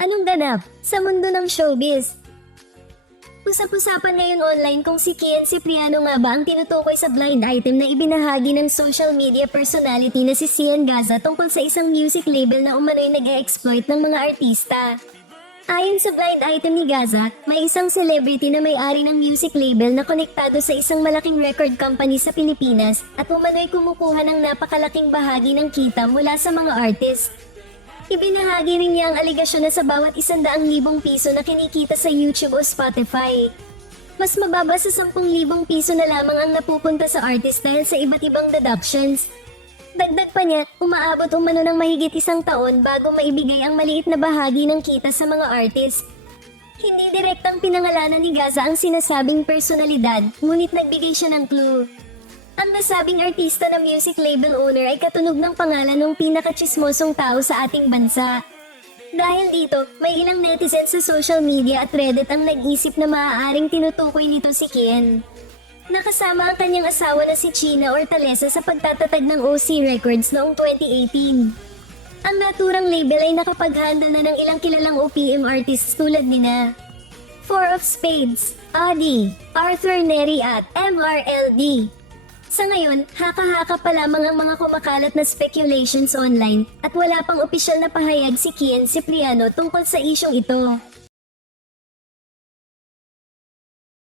Anong ganap sa mundo ng showbiz? Usap-usapan ngayon online kung si Kian Cipriano nga ba ang tinutukoy sa blind item na ibinahagi ng social media personality na si Sian Gaza tungkol sa isang music label na umano'y nag-e-exploit ng mga artista. Ayon sa blind item ni Gaza, may isang celebrity na may-ari ng music label na konektado sa isang malaking record company sa Pilipinas at umano'y kumukuha ng napakalaking bahagi ng kita mula sa mga artist. Ibinahagi rin niya ang aligasyon na sa bawat 100,000 piso na kinikita sa YouTube o Spotify, mas mababa sa 10,000 piso na lamang ang napupunta sa artist dahil sa iba't ibang deductions. Dagdag pa niya, umaabot umano ng mahigit 1 taon bago maibigay ang maliit na bahagi ng kita sa mga artist. Hindi direktang pinangalanan ni Gaza ang sinasabing personalidad, ngunit nagbigay siya ng clue. Ang nasabing artista na music label owner ay katunog ng pangalan ng pinakachismosong tao sa ating bansa. Dahil dito, may ilang netizens sa social media at Reddit ang nag-isip na maaaring tinutukoy nito si Kian. Nakasama ang kanyang asawa na si China Hortaleza sa pagtatatag ng OC Records noong 2018. Ang naturang label ay nakapag-handle na ng ilang kilalang OPM artists tulad nina Four of Spades, Adi, Arthur Neri at MRLD. Sa ngayon, haka-haka pa lamang ang mga kumakalat na speculations online at wala pang opisyal na pahayag si Kian Cipriano tungkol sa isyong ito.